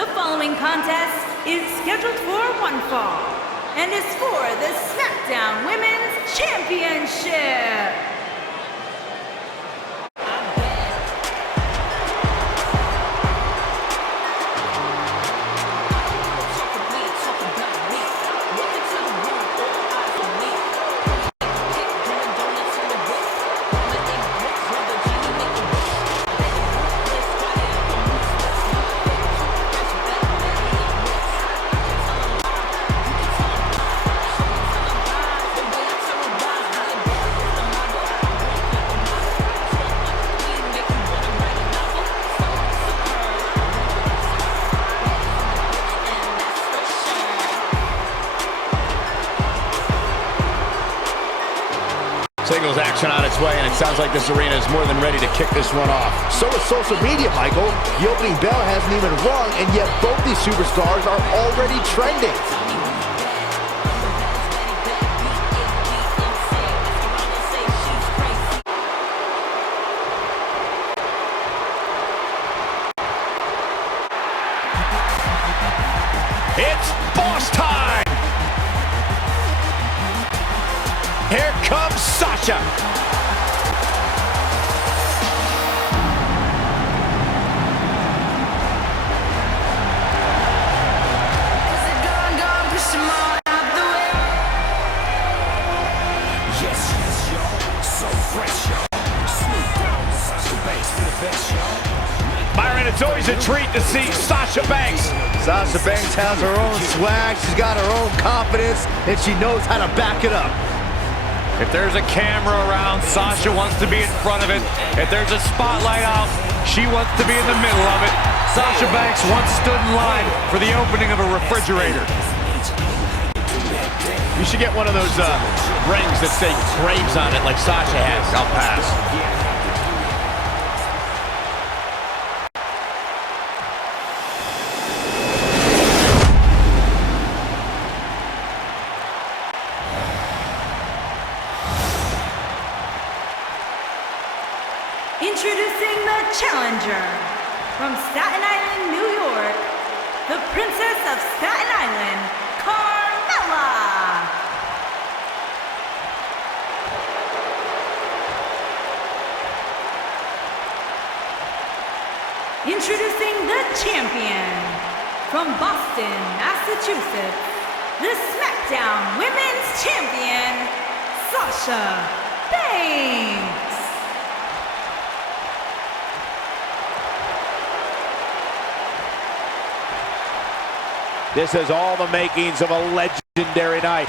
The following contest is scheduled for one fall and is for the Smackdown Women's Championship. Singles action on its way, and it sounds like this arena is more than ready to kick this one off. So is social media, Michael. The opening bell hasn't even rung, and yet both these superstars are already trending. It's boss time! Here comes Sasha. Byron, it's always a treat to see Sasha Banks. Sasha Banks has her own swag, she's got her own confidence, and she knows how to back it up. If there's a camera around, Sasha wants to be in front of it. If there's a spotlight out, she wants to be in the middle of it. Sasha Banks once stood in line for the opening of a refrigerator. You should get one of those rings that say Braves on it like Sasha has. I'll pass. Introducing the challenger from Staten Island, New York, the Princess of Staten Island, Carmella. Introducing the champion from Boston, Massachusetts, the Smackdown Women's Champion, Sasha Banks. This has all the makings of a legendary night.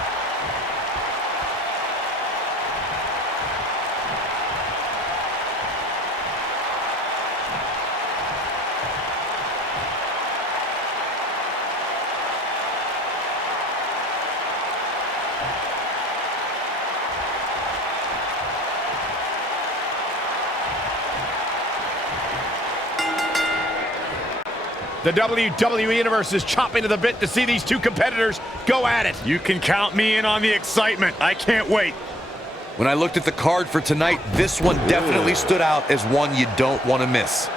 The WWE Universe is chopping to the bit to see these two competitors go at it. You can count me in on the excitement. I can't wait. When I looked at the card for tonight, this one definitely stood out as one you don't want to miss.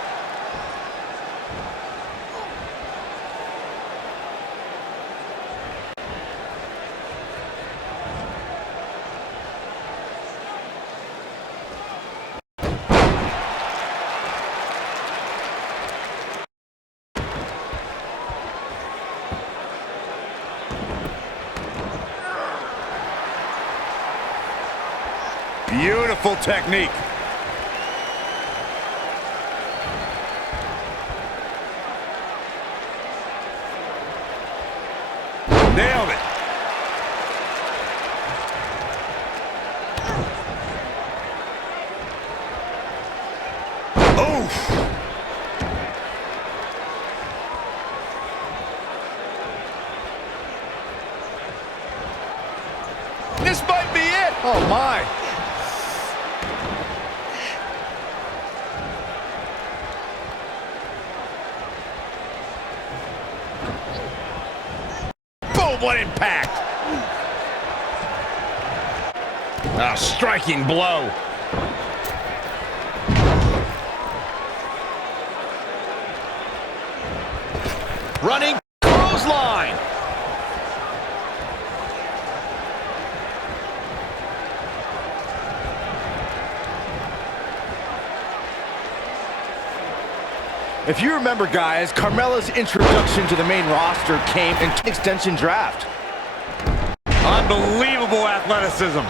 Beautiful technique. Nailed it. Oof. This might be it. Oh my. What impact! A striking blow. Running clothesline. If you remember, guys, Carmella's introduction to the main roster came in an extension draft. Unbelievable athleticism.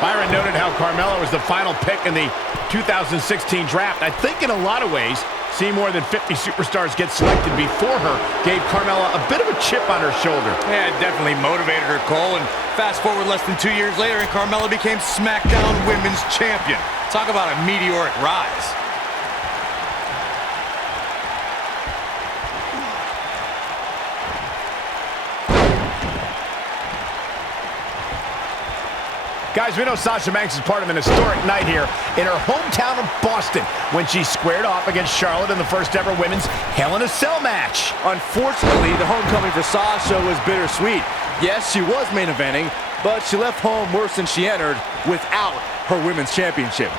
Byron noted how Carmella was the final pick in the 2016 draft. I think in a lot of ways, seeing more than 50 superstars get selected before her gave Carmella a bit of a chip on her shoulder. Yeah, it definitely motivated her, Cole. And fast forward less than 2 years later, and Carmella became Smackdown Women's Champion. Talk about a meteoric rise. Guys, we know Sasha Banks is part of an historic night here in her hometown of Boston when she squared off against Charlotte in the first ever women's Hell in a Cell match. Unfortunately, the homecoming for Sasha was bittersweet. Yes, she was main eventing, but she left home worse than she entered without her women's championship.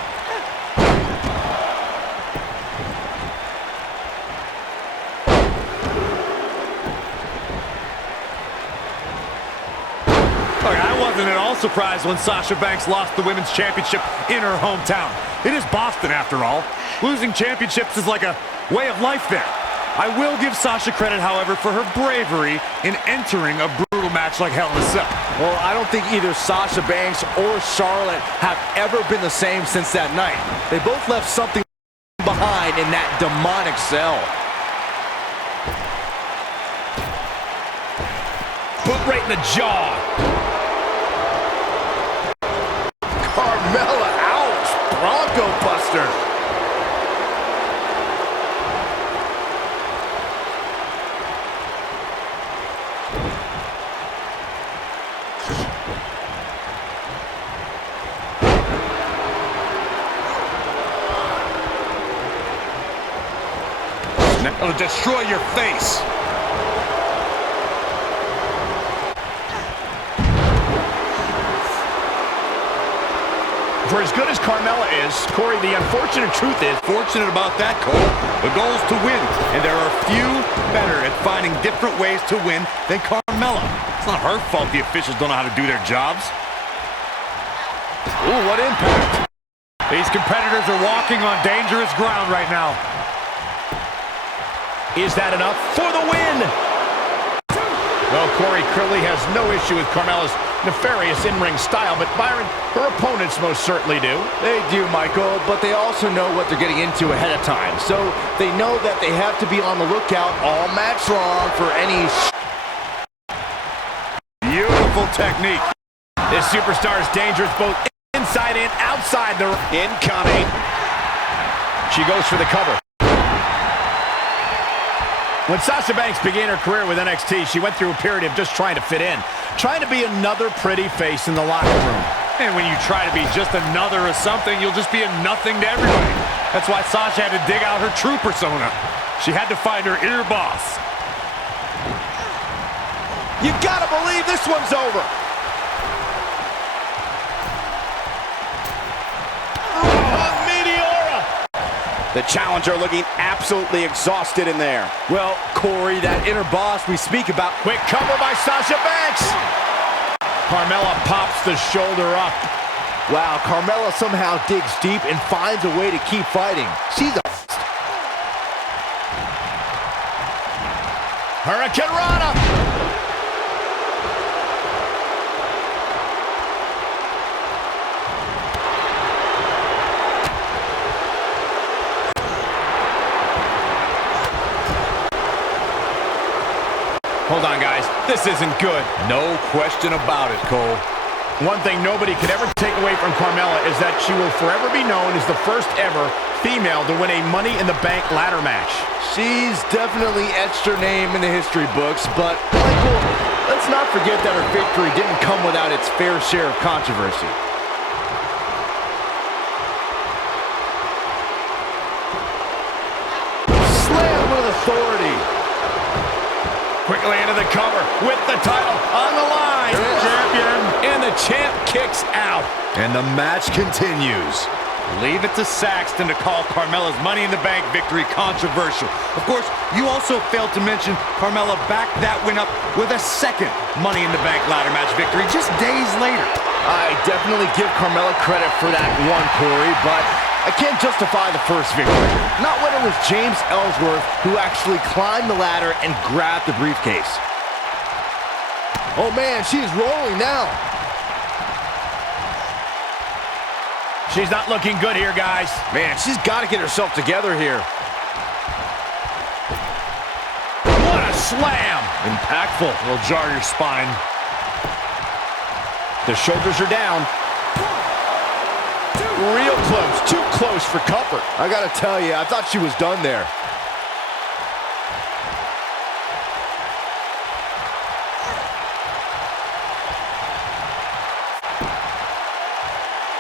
I wasn't at all surprised when Sasha Banks lost the women's championship in her hometown. It is Boston, after all. Losing championships is like a way of life there. I will give Sasha credit, however, for her bravery in entering a brutal match like Hell in a Cell. Well, I don't think either Sasha Banks or Charlotte have ever been the same since that night. They both left something behind in that demonic cell. Boot right in the jaw. Carmella, ouch, Bronco Buster. It'll destroy your face. For as good as Carmella is, Corey, the unfortunate truth is... Fortunate about that, Cole. The goal is to win, and there are few better at finding different ways to win than Carmella. It's not her fault the officials don't know how to do their jobs. Ooh, what impact. These competitors are walking on dangerous ground right now. Is that enough for the win? Well, Corey clearly has no issue with Carmella's nefarious in-ring style, but Byron, her opponents most certainly do. They do, Michael, but they also know what they're getting into ahead of time. So they know that they have to be on the lookout all match long for any... Beautiful technique. This superstar is dangerous both inside and outside the... Incoming. She goes for the cover. When Sasha Banks began her career with NXT, she went through a period of just trying to fit in, trying to be another pretty face in the locker room. And when you try to be just another or something, you'll just be a nothing to everybody. That's why Sasha had to dig out her true persona. She had to find her inner boss. You gotta believe this one's over. The challenger looking absolutely exhausted in there. Well, Corey, that inner boss we speak about. Quick cover by Sasha Banks. Carmella pops the shoulder up. Wow, Carmella somehow digs deep and finds a way to keep fighting. She's a... Hurricane Rana. Hold on, guys. This isn't good. No question about it, Cole. One thing nobody could ever take away from Carmella is that she will forever be known as the first ever female to win a Money in the Bank ladder match. She's definitely etched her name in the history books, but, Michael, let's not forget that her victory didn't come without its fair share of controversy. Slam with authority. Quick Quickly into the cover with the title on the line. Champion. And the champ kicks out. And the match continues. Leave it to Saxton to call Carmella's Money in the Bank victory controversial. Of course, you also failed to mention Carmella backed that win up with a second Money in the Bank ladder match victory just days later. I definitely give Carmella credit for that one, Corey, but I can't justify the first victory. Not when it was James Ellsworth who actually climbed the ladder and grabbed the briefcase. Oh man, she's rolling now. She's not looking good here, guys. Man, she's got to get herself together here. What a slam. Impactful. It'll jar your spine. The shoulders are down. Real close. Too close for comfort. I got to tell you, I thought she was done there.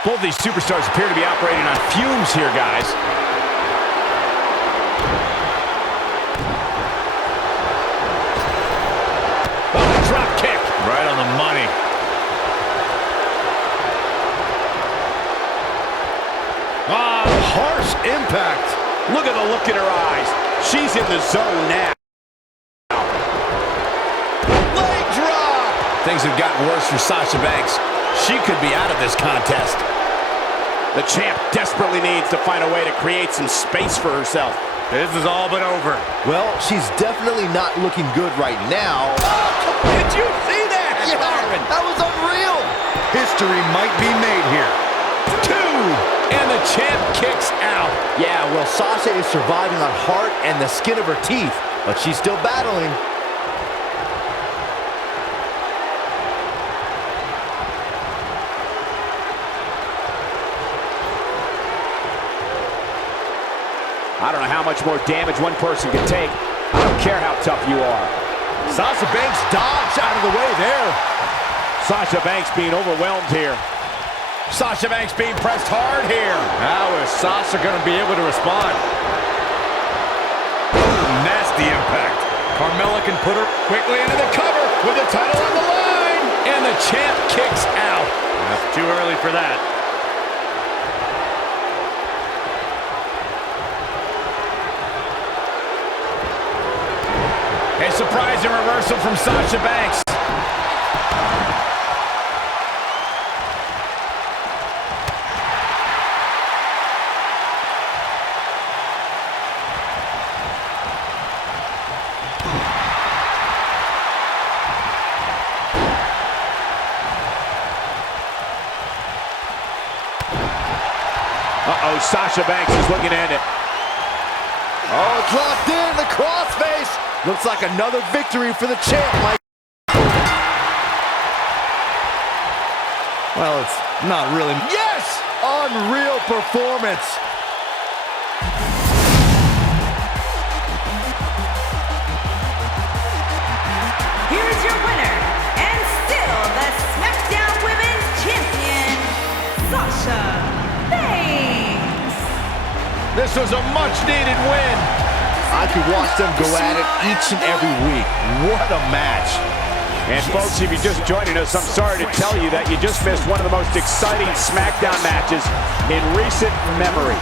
Both these superstars appear to be operating on fumes here, guys. Oh, drop kick. Right on the money. Ah, harsh impact. Look at the look in her eyes. She's in the zone now. Leg drop. Things have gotten worse for Sasha Banks. She could be out of this contest. The champ desperately needs to find a way to create some space for herself. This is all but over. Well, she's definitely not looking good right now. Oh, did you see that? Yeah, that was unreal. History might be made here. 2, and the champ kicks out. Yeah, well, Sasha is surviving on heart and the skin of her teeth, but she's still battling. I don't know how much more damage one person can take. I don't care how tough you are. Sasha Banks dodged out of the way there. Sasha Banks being overwhelmed here. Sasha Banks being pressed hard here. How is Sasha going to be able to respond? Nasty impact. Carmella can put her Quickly into the cover with the title on the line. And the champ kicks out. That's too early for that. A surprising reversal from Sasha Banks. Uh-oh, Sasha Banks is looking at it. Oh, it's locked in, the crossface. Looks like another victory for the champ, Mike. Well, it's not really. Yes! Unreal performance. Here is your winner, and still the Smackdown Women's Champion, Sasha Banks. This was a much-needed win. I could watch them go at it each and every week. What a match. And folks, if you're just joining us, I'm sorry to tell you that you just missed one of the most exciting Smackdown matches in recent memory.